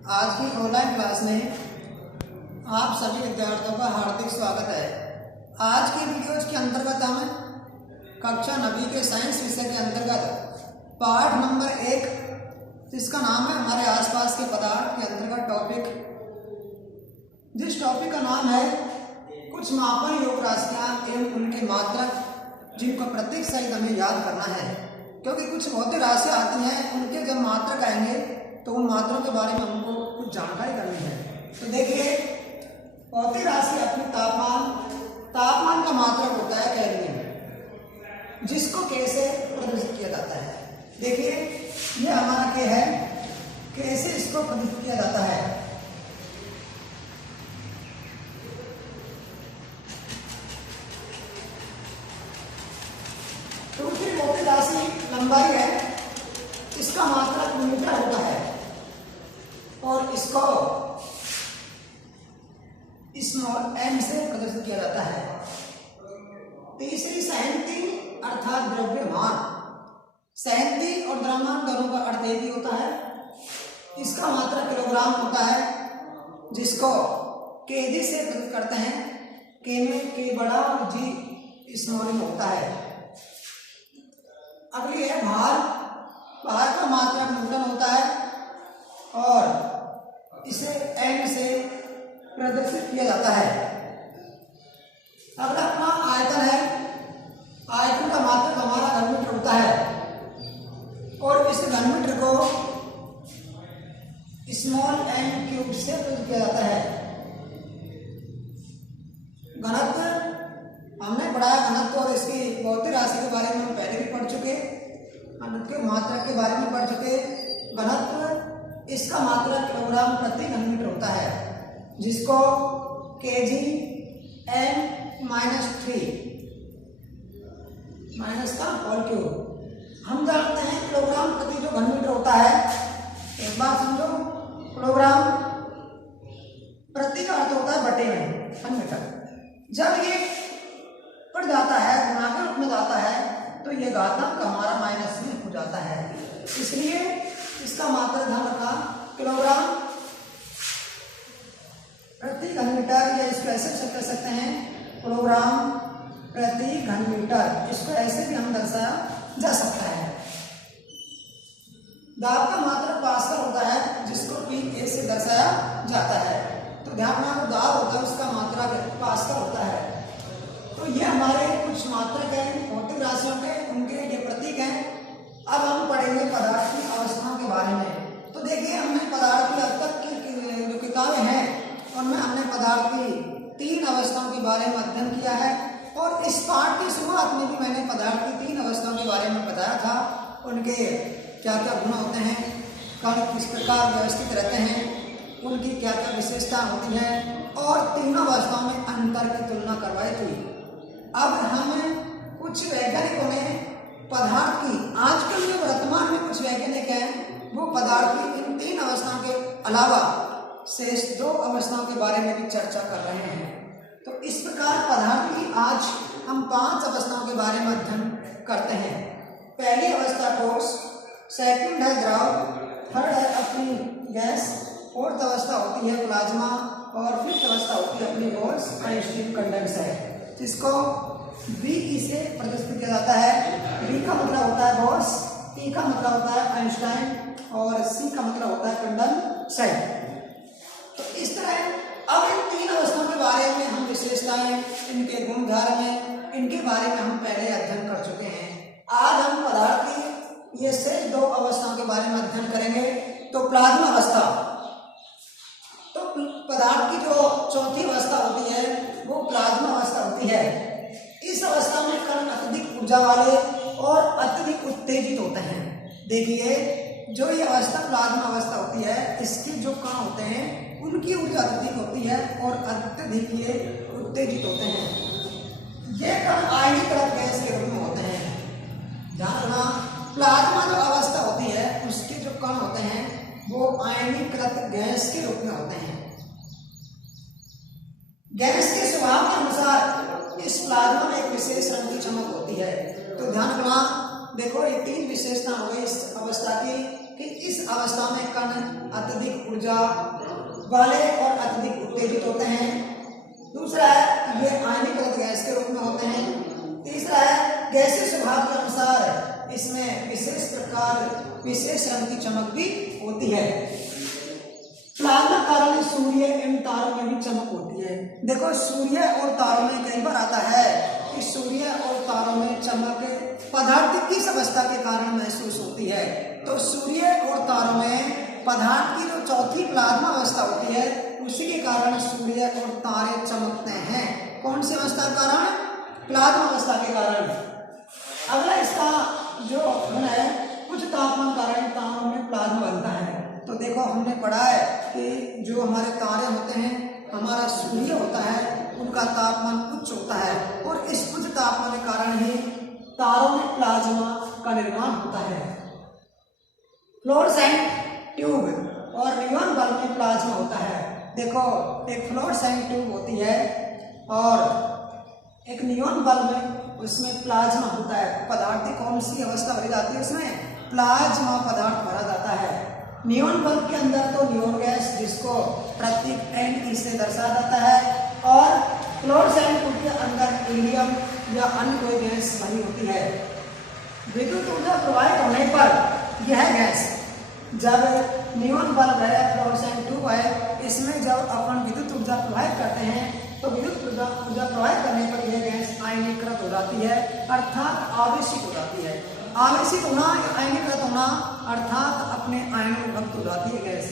आज की online class में आप सभी विद्यार्थियों का हार्दिक स्वागत है। आज की वीडियोज के अंतर्गत हम कक्षा 9वीं के साइंस विषय के अंतर्गत पाठ नंबर 1 जिसका नाम है हमारे आसपास के पदार्थ के अंतर्गत टॉपिक, जिस टॉपिक का नाम है कुछ मापन योग्य राशियां एवं उनके मात्रक जिनको प्रतीक सहित हमें याद करना है, क्योंकि कुछ भौतिक राशियां आती हैं उनके जब मात्रक आएंगे तो उन मात्रों के बारे में हमको कुछ जानकारी करनी है। तो देखिए, भौतिक राशि अपनी तापमान का मात्रक होता है केल्विन, जिसको कैसे प्रदर्शित किया जाता है। देखिए ये हमारा क्या है, कैसे इसको प्रदर्शित किया जाता है। दूसरी भौतिक राशि लंबाई है, इसका मात्रक मीटर होता है और इसको स्मॉल एम से प्रदर्शित किया जाता है। तीसरी सहनती अर्थात द्रव्यमान, सहनती और द्रव्यमान दोनों का अर्थ एक ही होता है। इसका मात्रक किलोग्राम होता है, जिसको केजी से प्रदर्शित करते हैं। के में के बड़ा और जी स्मॉल होता है। अगली है भार का मात्रक न्यूटन होता है और इसे एम से प्रदर्शित किया जाता है। अगला अपना आयतन है, आयतन का मात्रक हमारा घनमीटर होता है और इस घनमीटर को स्मॉल एम क्यूब से प्रदर्शित किया जाता है। घनत्व हमने पढ़ाया, घनत्व और इसकी भौतिक राशि के बारे में हम पहले भी पढ़ चुके, घनत्व के मात्रक के बारे में पढ़ चुके। घनत्व इसका मात्रक किलोग्राम प्रति घनमीटर होता है, जिसको केजी एन -3 माइनस का होल क्यूब हम जानते हैं। किलोग्राम प्रति जो घनमीटर होता है, एक बार समझो, किलोग्राम प्रति का अर्थ होता है बटे में घनमीटर। जब ये बढ़ जाता है, गुणा के रूप में जाता है, तो ये घातांक हमारा माइनस में हो जाता है। इसलिए इसका मात्रक ध्यान रखा, किलोग्राम प्रति घनमीटर, या इसको ऐसे कह सकते हैं किलोग्राम प्रति घनमीटर। इसको ऐसे भी हम दर्शाया जा सकता है। दाब का मात्रक पास्कल होता है, जिसको पी से दर्शाया जाता है। तो ध्यान रखना, दाब होता है उसका मात्रक पास्कल होता है। तो ये हमारे कुछ मात्रक हैं भौतिक राशियों के, उनके ये प्रतीक हैं। अब हम पढ़ेंगे पदार्थ की अवस्थाओं के बारे में। तो देखिए, हमने पदार्थ की अब तक की जो किताबें हैं उनमें हमने पदार्थ की 3 अवस्थाओं के बारे में अध्ययन किया है, और इस पाठ की शुरुआत में भी मैंने पदार्थ की 3 अवस्थाओं के बारे में बताया था। उनके क्या क्या गुण होते हैं, कण किस प्रकार व्यवस्थित रहते हैं, उनकी क्या क्या विशेषता होती है, और तीनों अवस्थाओं में अंतर की तुलना करवाई थी। अब हमें कुछ वैज्ञानिकों ने पदार्थ की, आजकल में वर्तमान में कुछ वैज्ञानिक हैं वो पदार्थ की इन 3 अवस्थाओं के अलावा शेष 2 अवस्थाओं के बारे में भी चर्चा कर रहे हैं। तो इस प्रकार पदार्थ की आज हम 5 अवस्थाओं के बारे में अध्ययन करते हैं। पहली अवस्था ठोस, सेकंड है द्रव, थर्ड है अपनी गैस, फोर्थ अवस्था होती है प्लाज्मा, और फिफ्थ अवस्था होती है अपनी बोल्स आइंस्टीन कंडेंसर, जिसको बी से प्रदर्शित किया जाता है। बी का मतलब होता है बोल्स, ई का मतलब होता है आइंस्टाइन, और सी का मतलब होता है कंडेंसर। तो इस तरह अब इन 3 अवस्थाओं के बारे में हम विशेषताएं, इनके गुण धर्म, इनके बारे में हम पहले अध्ययन कर चुके हैं। आज हम पदार्थ की ये शेष 2 अवस्थाओं के बारे में अध्ययन करेंगे। तो प्लाज्मा अवस्था, तो पदार्थ की जो चौथी अवस्था होती है वो प्लाज्मा अवस्था होती है। इस अवस्था में कण अत्यधिक ऊर्जा वाले और अत्यधिक उत्तेजित होते हैं। देखिए, जो ये अवस्था प्लाज्मा अवस्था होती है, इसके जो कण होते हैं उनकी ऊर्जा अत्यधिक होती है और अत्यधिक ये उत्तेजित होते हैं। ये कण आयनीकृत गैस के रूप में होते हैं। ध्यान रखना, प्लाज्मा जो अवस्था होती है उसके जो कण होते हैं वो आयनीकृत गैस के रूप में होते हैं। गैस के स्वभाव के अनुसार इस प्लाज्मा में एक विशेष रंग की चमक होती है। तो ध्यान रखना, देखो ये 3 विशेषता हो गई इस अवस्था की कि इस अवस्था में कण अत्यधिक ऊर्जा वाले और अत्यधिक उत्तेजित होते हैं। दूसरा है ये आयनीकृत गैस के रूप में होते हैं। तीसरा है गैसीय स्वभाव के अनुसार इसमें विशेष रंग की चमक भी होती है। प्लाज्मा कारण सूर्य एवं तारों में भी चमक होती है। देखो सूर्य और तारों में कई बार आता है कि सूर्य और तारों में चमक पदार्थ की अवस्था के कारण महसूस होती है। तो सूर्य और तारों में पदार्थ की जो चौथी प्लाज्मा अवस्था होती है उसी के कारण सूर्य और तारे चमकते हैं। कौन सी अवस्था के कारण? प्लाज्मा अवस्था के कारण। अगला इसका जो है कुछ तापमान कारण तारों में प्लाज्मा बनता है। तो देखो हमने पढ़ा है कि जो हमारे तारे होते हैं, हमारा सूर्य होता है, उनका तापमान उच्च होता है और इस उच्च तापमान के कारण ही तारों में प्लाज्मा का निर्माण होता है। फ्लोरोसेंट ट्यूब और नियॉन बल्ब में प्लाज्मा होता है। देखो एक फ्लोरोसेंट ट्यूब होती है और एक नियॉन बल्ब में उसमें प्लाज्मा होता है। पदार्थ की कौन सी अवस्था भरी जाती है? उसमें प्लाज्मा पदार्थ भरा जाता है। नियॉन बल्ब के अंदर तो नियॉन गैस जिसको प्रतीक N से दर्शाया जाता है और फ्लोरोसेंट ट्यूब के अंदर हीलियम या अन्य कोई गैस भरी होती है। विद्युत ऊर्जा प्रवाहित होने पर यह गैस जब नियॉन बल्ब है, फ्लोरोसेंट ट्यूब है, इसमें जब अपन विद्युत ऊर्जा प्रवाहित करते हैं तो विद्युत ऊर्जा प्रवाहित करने पर यह गैस आयनीकृत हो जाती है, अर्थात आवेशित हो जाती है। आवेशित होना या आयनीकृत होना अर्थात अपने आयनों में विभक्त हो जाती है गैस।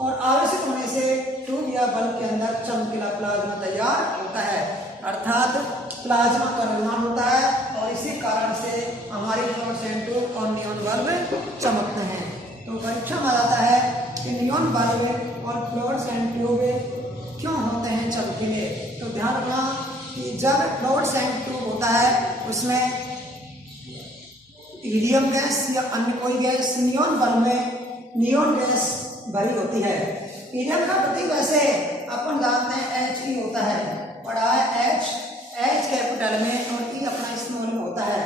और आवेशित होने से ट्यूब या बल्ब के अंदर चमकीला प्लाज्मा तैयार होता है, अर्थात प्लाज्मा का निर्माण होता है और इसी कारण से हमारी फ्लोरोसेंट ट्यूब और नियॉन बल्ब चमकते हैं। तो परीक्षा में आता है कि नियॉन बल्ब और फ्लोरोसेंट ट्यूब क्यों होते हैं चमकीले। तो ध्यान रखना कि जब फ्लोरोसेंट ट्यूब होता है उसमें हीलियम गैस या अन्य कोई गैस, नियॉन बल्ब में नियॉन गैस भरी होती है। हीलियम का प्रतीक वैसे अपन जानते हैं He होता है, पढ़ा है H कैपिटल में और E अपना स्मॉल में होता है।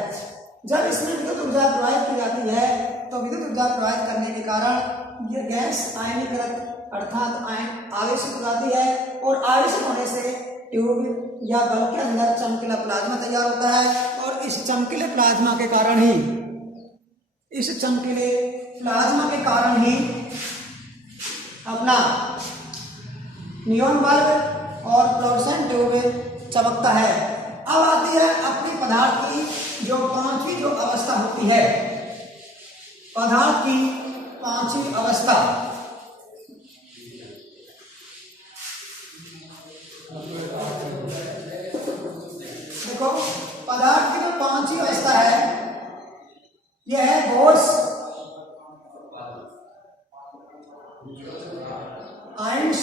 जब इसमें विद्युत ऊर्जा प्रवाहित की जाती है तो विद्युत ऊर्जा प्रवाहित करने के कारण यह गैस आयनीकृत अर्थात आवेशित हो जाती है और आवेशित होने से ट्यूब या बल्ब के अंदर चमकीला प्लाज्मा तैयार होता है और इस चमकीले प्लाज्मा के कारण ही अपना नियॉन बल्ब और फ्लोरोसेंट ट्यूब चमकता है। अब आती है अपनी पदार्थ की जो पांचवी जो अवस्था होती है, पदार्थ की पांचवी अवस्था। देखो पदार्थ की जो पांचवी अवस्था है यह है बोस, आइंस,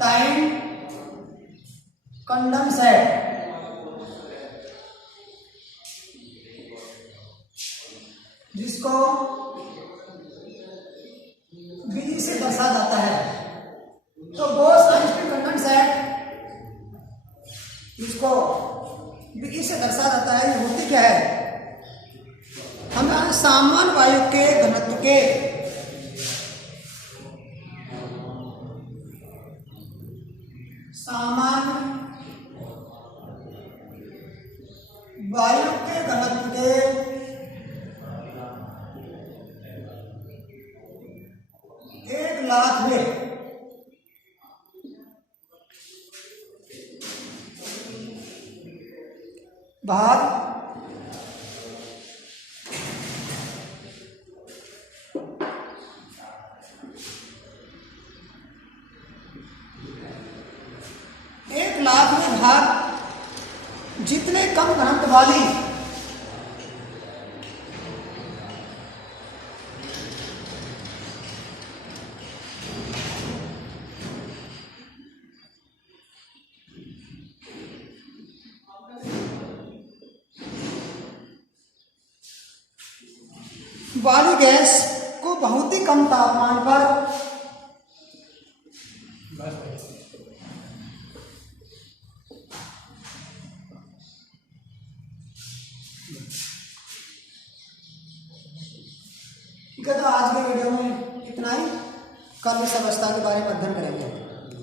टाइम, कंडेंसेट। जिसको विधि से दर्शाया जाता है। तो बोस, आइंस्टीन, कंडेंसेट जिसको विधि से दर्शाया जाता है, ये होती क्या है? हमें सामान्य वायु के घनत्व के एक लाख में भाग जितने कम घनत्व वाली वाली गैस को बहुत ही कम तापमान पर तो आज के वीडियो में इतना ही। कल इस अवस्था के बारे में अध्ययन करेंगे।